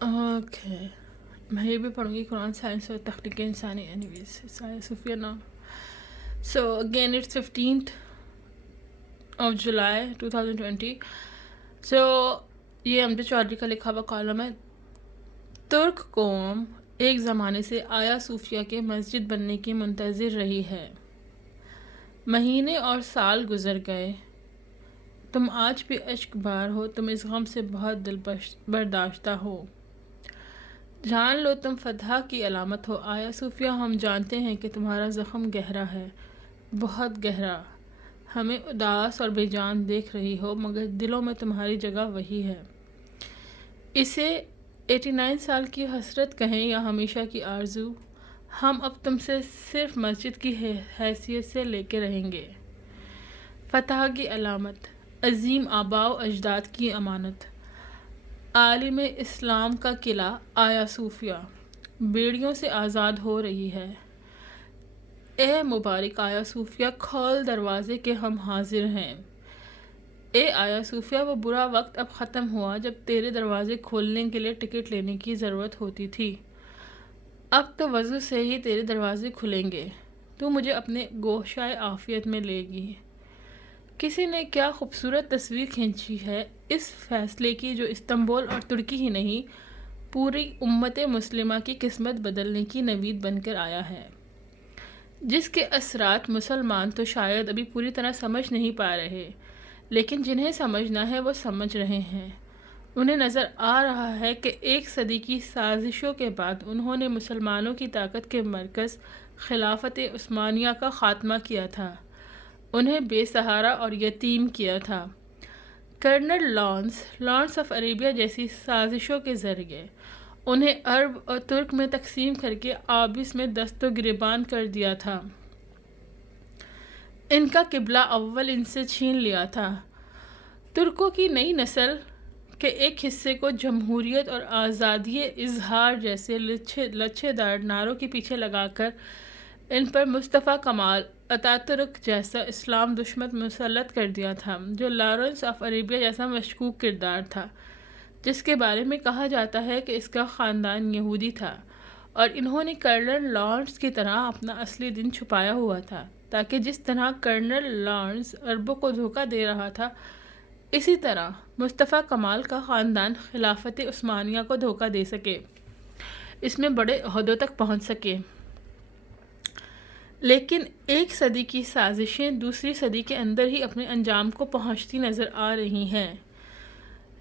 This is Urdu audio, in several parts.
اوکے، میں یہ بھی پڑھوں گی قرآن سائنس اور تخلیق انسانی اینیویز سایہ صوفیہ نام. So again it's 15th of July 2020. So یہ امجد چودھری کا لکھا ہوا کالم ہے. ترک قوم ایک زمانے سے آیا صوفیہ کے مسجد بننے کی منتظر رہی ہے. مہینے اور سال گزر گئے. تم آج بھی اشک بار ہو، تم اس غم سے بہت دل برداشتہ ہو. جان لو تم فتح کی علامت ہو. آیا صوفیہ، ہم جانتے ہیں کہ تمہارا زخم گہرا ہے، بہت گہرا. ہمیں اداس اور بے جان دیکھ رہی ہو، مگر دلوں میں تمہاری جگہ وہی ہے. اسے 89 سال کی حسرت کہیں یا ہمیشہ کی آرزو، ہم اب تم سے صرف مسجد کی حیثیت سے لے کے رہیں گے. فتح کی علامت، عظیم آباء و اجداد کی امانت، عالم اسلام کا قلعہ آیا صوفیہ بیڑیوں سے آزاد ہو رہی ہے. اے مبارک آیا صوفیہ، کھول دروازے کہ ہم حاضر ہیں. اے آیا صوفیہ، وہ برا وقت اب ختم ہوا جب تیرے دروازے کھولنے کے لیے ٹکٹ لینے کی ضرورت ہوتی تھی. اب تو وضو سے ہی تیرے دروازے کھلیں گے. تو مجھے اپنے گوشائے عافیت میں لے گی. کسی نے کیا خوبصورت تصویر کھینچی ہے اس فیصلے کی، جو استنبول اور ترکی ہی نہیں، پوری امت مسلمہ کی قسمت بدلنے کی نوید بن کر آیا ہے، جس کے اثرات مسلمان تو شاید ابھی پوری طرح سمجھ نہیں پا رہے، لیکن جنہیں سمجھنا ہے وہ سمجھ رہے ہیں. انہیں نظر آ رہا ہے کہ 1 صدی کی سازشوں کے بعد انہوں نے مسلمانوں کی طاقت کے مرکز خلافت عثمانیہ کا خاتمہ کیا تھا، انہیں بے سہارا اور یتیم کیا تھا. کرنل لارنس آف عربیہ جیسی سازشوں کے ذریعے انہیں عرب اور ترک میں تقسیم کر کے آبس میں دست و گریبان کر دیا تھا. ان کا قبلہ اول ان سے چھین لیا تھا. ترکوں کی نئی نسل کے ایک حصے کو جمہوریت اور آزادی اظہار جیسے لچھے دار نعروں کے پیچھے لگا کر ان پر مصطفیٰ کمال اتاترک جیسا اسلام دشمن مسلط کر دیا تھا، جو لارنس آف عربیہ جیسا مشکوک کردار تھا، جس کے بارے میں کہا جاتا ہے کہ اس کا خاندان یہودی تھا اور انہوں نے کرنل لارنس کی طرح اپنا اصلی دن چھپایا ہوا تھا، تاکہ جس طرح کرنل لارنس عربوں کو دھوکہ دے رہا تھا، اسی طرح مصطفیٰ کمال کا خاندان خلافت عثمانیہ کو دھوکہ دے سکے، اس میں بڑے عہدوں تک پہنچ سکے. لیکن 1 صدی کی سازشیں دوسری صدی کے اندر ہی اپنے انجام کو پہنچتی نظر آ رہی ہیں.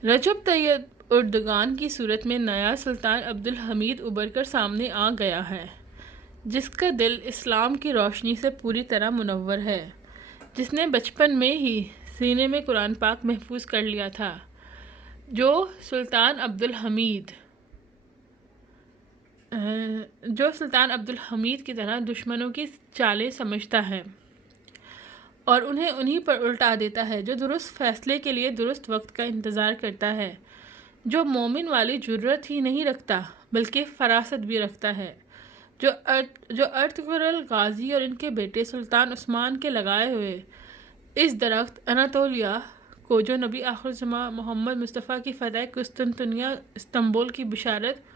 رجب طیب اردگان کی صورت میں نیا سلطان عبدالحمید ابھر کر سامنے آ گیا ہے، جس کا دل اسلام کی روشنی سے پوری طرح منور ہے، جس نے بچپن میں ہی سینے میں قرآن پاک محفوظ کر لیا تھا، جو سلطان عبدالحمید کی طرح دشمنوں کی چالیں سمجھتا ہے اور انہیں انہی پر الٹا دیتا ہے، جو درست فیصلے کے لیے درست وقت کا انتظار کرتا ہے، جو مومن والی جرأت ہی نہیں رکھتا بلکہ فراست بھی رکھتا ہے، جو ارطغرل غازی اور ان کے بیٹے سلطان عثمان کے لگائے ہوئے اس درخت اناتولیہ کو، جو نبی آخر زماں محمد مصطفیٰ کی فتح قسطنطنیہ استنبول کی بشارت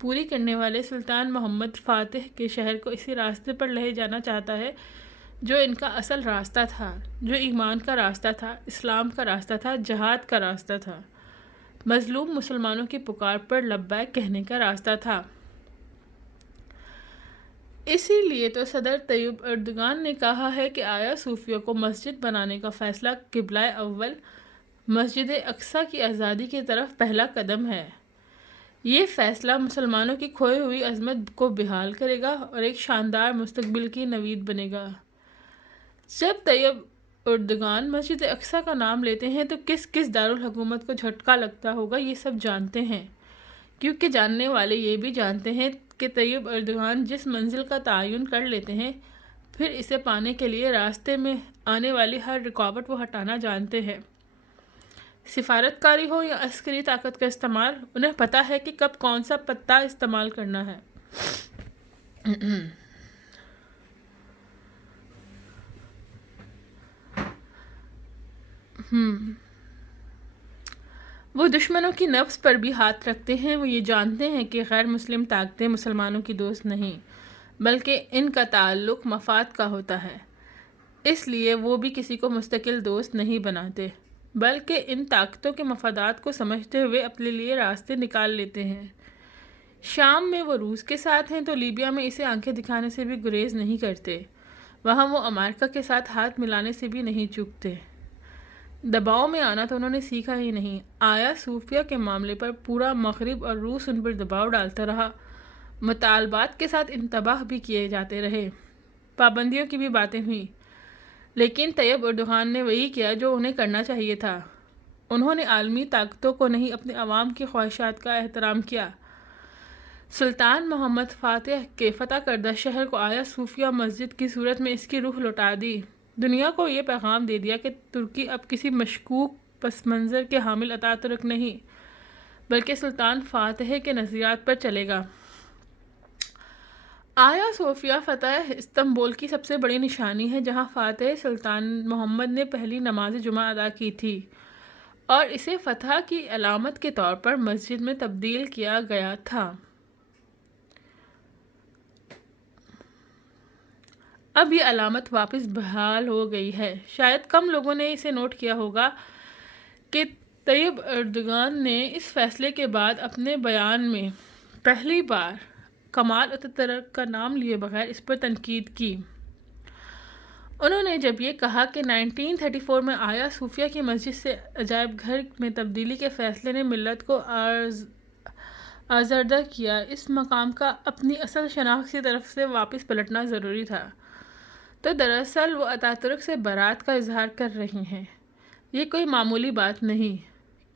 پوری کرنے والے سلطان محمد فاتح کے شہر کو اسی راستے پر لے جانا چاہتا ہے، جو ان کا اصل راستہ تھا، جو ایمان کا راستہ تھا، اسلام کا راستہ تھا، جہاد کا راستہ تھا، مظلوم مسلمانوں کی پکار پر لبیک کہنے کا راستہ تھا. اسی لیے تو صدر طیب اردگان نے کہا ہے کہ آیا صوفیہ کو مسجد بنانے کا فیصلہ قبلہ اول مسجد اقصیٰ کی آزادی کی طرف پہلا قدم ہے. یہ فیصلہ مسلمانوں کی کھوئی ہوئی عظمت کو بحال کرے گا اور ایک شاندار مستقبل کی نوید بنے گا. جب طیب اردگان مسجد اقصیٰ کا نام لیتے ہیں تو کس دارالحکومت کو جھٹکا لگتا ہوگا، یہ سب جانتے ہیں، کیونکہ جاننے والے یہ بھی جانتے ہیں کہ طیب اردگان جس منزل کا تعین کر لیتے ہیں، پھر اسے پانے کے لیے راستے میں آنے والی ہر رکاوٹ وہ ہٹانا جانتے ہیں. سفارتکاری ہو یا عسکری طاقت کا استعمال، انہیں پتہ ہے کہ کب کون سا پتہ استعمال کرنا ہے. وہ دشمنوں کی نفس پر بھی ہاتھ رکھتے ہیں. وہ یہ جانتے ہیں کہ غیر مسلم طاقتیں مسلمانوں کی دوست نہیں بلکہ ان کا تعلق مفاد کا ہوتا ہے. اس لیے وہ بھی کسی کو مستقل دوست نہیں بناتے بلکہ ان طاقتوں کے مفادات کو سمجھتے ہوئے اپنے لیے راستے نکال لیتے ہیں. شام میں وہ روس کے ساتھ ہیں تو لیبیا میں اسے آنکھیں دکھانے سے بھی گریز نہیں کرتے. وہاں وہ امریکہ کے ساتھ ہاتھ ملانے سے بھی نہیں چوکتے. دباؤ میں آنا تو انہوں نے سیکھا ہی نہیں. آیا صوفیہ کے معاملے پر پورا مغرب اور روس ان پر دباؤ ڈالتا رہا. مطالبات کے ساتھ انتباہ بھی کیے جاتے رہے. پابندیوں کی بھی باتیں ہوئیں لیکن طیب اردوغان نے وہی کیا جو انہیں کرنا چاہیے تھا. انہوں نے عالمی طاقتوں کو نہیں اپنے عوام کی خواہشات کا احترام کیا. سلطان محمد فاتح کے فتح کردہ شہر کو آیا صوفیہ مسجد کی صورت میں اس کی روح لوٹا دی. دنیا کو یہ پیغام دے دیا کہ ترکی اب کسی مشکوک پس منظر کے حامل اتاترک نہیں بلکہ سلطان فاتح کے نظریات پر چلے گا. آیا صوفیہ فتح استنبول کی سب سے بڑی نشانی ہے جہاں فاتح سلطان محمد نے پہلی نماز جمعہ ادا کی تھی اور اسے فتح کی علامت کے طور پر مسجد میں تبدیل کیا گیا تھا. اب یہ علامت واپس بحال ہو گئی ہے. شاید کم لوگوں نے اسے نوٹ کیا ہوگا کہ طیب اردوغان نے اس فیصلے کے بعد اپنے بیان میں پہلی بار کمال اتاترک کا نام لیے بغیر اس پر تنقید کی. انہوں نے جب یہ کہا کہ 1934 میں آیا صوفیہ کی مسجد سے عجائب گھر میں تبدیلی کے فیصلے نے ملت کو آزردہ کیا، اس مقام کا اپنی اصل شناخت کی طرف سے واپس پلٹنا ضروری تھا، تو دراصل وہ اتاترک سے برات کا اظہار کر رہی ہیں. یہ کوئی معمولی بات نہیں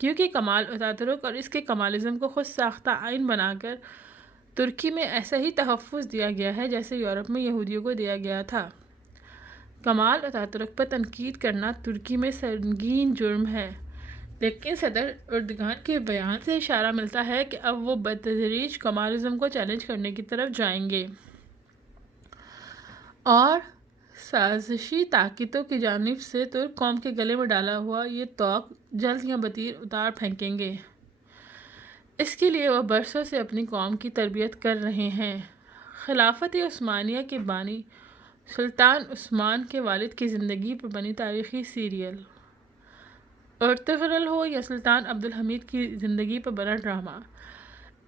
کیونکہ کمال اتاترک اور اس کے کمالزم کو خود ساختہ آئین بنا کر ترکی میں ایسا ہی تحفظ دیا گیا ہے جیسے یورپ میں یہودیوں کو دیا گیا تھا. کمال اتاترک پر تنقید کرنا ترکی میں سنگین جرم ہے لیکن صدر اردوغان کے بیان سے اشارہ ملتا ہے کہ اب وہ بتدریج کمالزم کو چیلنج کرنے کی طرف جائیں گے اور سازشی طاقتوں کی جانب سے ترک قوم کے گلے میں ڈالا ہوا یہ طوق جلد یا بدیر اتار پھینکیں گے. اس کے لیے وہ برسوں سے اپنی قوم کی تربیت کر رہے ہیں. خلافت عثمانیہ کے بانی سلطان عثمان کے والد کی زندگی پر بنی تاریخی سیریل ارطغرل ہو یا سلطان عبدالحمید کی زندگی پر بنا ڈرامہ،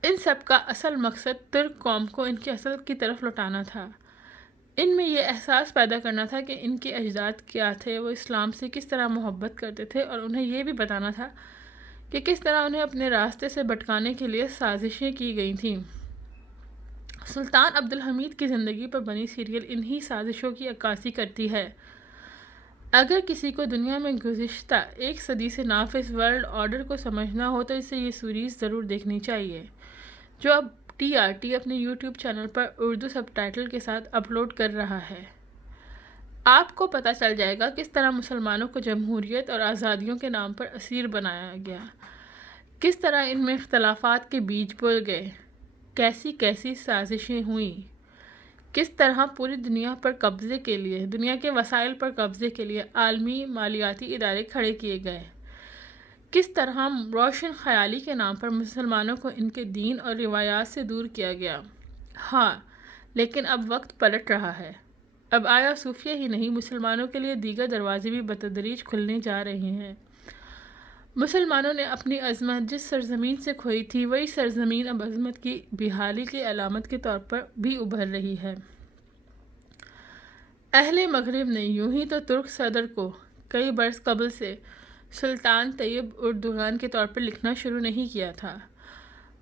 ان سب کا اصل مقصد ترک قوم کو ان کی اصل کی طرف لوٹانا تھا. ان میں یہ احساس پیدا کرنا تھا کہ ان کے اجداد کیا تھے، وہ اسلام سے کس طرح محبت کرتے تھے، اور انہیں یہ بھی بتانا تھا کہ کس طرح انہیں اپنے راستے سے بھٹکانے کے لیے سازشیں کی گئی تھیں. سلطان عبدالحمید کی زندگی پر بنی سیریل انہی سازشوں کی عکاسی کرتی ہے. اگر کسی کو دنیا میں گزشتہ ایک صدی سے نافذ ورلڈ آرڈر کو سمجھنا ہو تو اسے یہ سیریز ضرور دیکھنی چاہیے جو اب TRT اپنے یوٹیوب چینل پر اردو سب ٹائٹل کے ساتھ اپلوڈ کر رہا ہے. آپ کو پتہ چل جائے گا کس طرح مسلمانوں کو جمہوریت اور آزادیوں کے نام پر اسیر بنایا گیا، کس طرح ان میں اختلافات کے بیج بول گئے، کیسی کیسی سازشیں ہوئیں، کس طرح پوری دنیا پر قبضے کے لیے، دنیا کے وسائل پر قبضے کے لیے عالمی مالیاتی ادارے کھڑے کیے گئے، کس طرح روشن خیالی کے نام پر مسلمانوں کو ان کے دین اور روایات سے دور کیا گیا. ہاں، لیکن اب وقت پلٹ رہا ہے. اب آیا صوفیہ ہی نہیں، مسلمانوں کے لیے دیگر دروازے بھی بتدریج کھلنے جا رہے ہیں. مسلمانوں نے اپنی عظمت جس سرزمین سے کھوئی تھی وہی سرزمین اب عظمت کی بحالی کی علامت کے طور پر بھی ابھر رہی ہے. اہل مغرب نے یوں ہی تو ترک صدر کو کئی برس قبل سے سلطان طیب اردوغان کے طور پر لکھنا شروع نہیں کیا تھا.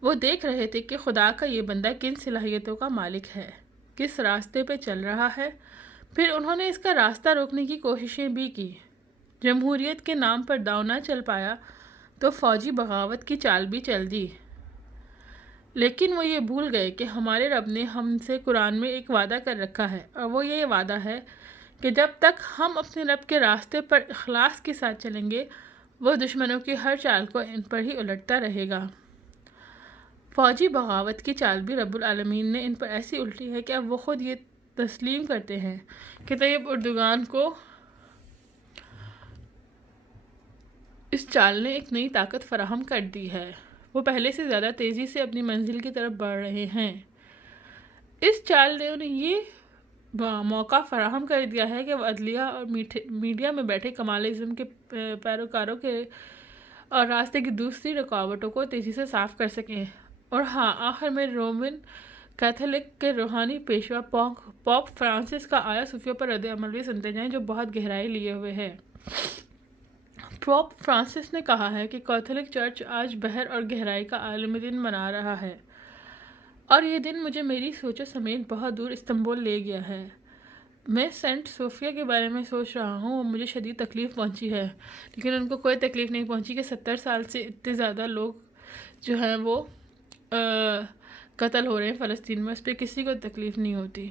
وہ دیکھ رہے تھے کہ خدا کا یہ بندہ کن صلاحیتوں کا مالک ہے، کس راستے پہ چل رہا ہے. پھر انہوں نے اس کا راستہ روکنے کی کوششیں بھی کی. جمہوریت کے نام پر داؤ نہ چل پایا تو فوجی بغاوت کی چال بھی چل دی. لیکن وہ یہ بھول گئے کہ ہمارے رب نے ہم سے قرآن میں ایک وعدہ کر رکھا ہے، اور وہ یہ وعدہ ہے کہ جب تک ہم اپنے رب کے راستے پر اخلاص کے ساتھ چلیں گے وہ دشمنوں کی ہر چال کو ان پر ہی الٹتا رہے گا. فوجی بغاوت کی چال بھی رب العالمین نے ان پر ایسی الٹی ہے کہ اب وہ خود یہ تسلیم کرتے ہیں کہ طیب اردوغان کو اس چال نے ایک نئی طاقت فراہم کر دی ہے، وہ پہلے سے زیادہ تیزی سے اپنی منزل کی طرف بڑھ رہے ہیں۔ اس چال نے انہیں یہ موقع فراہم کر دیا ہے کہ وہ عدلیہ اور میڈیا میں بیٹھے کمالزم کے پیروکاروں کے اور راستے کی دوسری رکاوٹوں کو تیزی سے صاف کر سکیں۔ اور ہاں، آخر میں رومن کیتھولک کے روحانی پیشوا پوپ فرانسس کا آیا صوفیہ پر رد عمل بھی سنتے جائیں، جو بہت گہرائی لیے ہوئے ہے۔ پوپ فرانسس نے کہا ہے کہ کیتھولک چرچ آج بحر اور گہرائی کا عالمی دن منا رہا ہے، اور یہ دن مجھے میری سوچوں سمیت بہت دور استنبول لے گیا ہے۔ میں سینٹ صوفیہ کے بارے میں سوچ رہا ہوں، وہ مجھے شدید تکلیف پہنچی ہے، لیکن ان کو کوئی تکلیف نہیں پہنچی کہ 70 سال سے اتنے زیادہ لوگ جو ہیں وہ قتل ہو رہے ہیں فلسطین میں، اس پہ کسی کو تکلیف نہیں ہوتی۔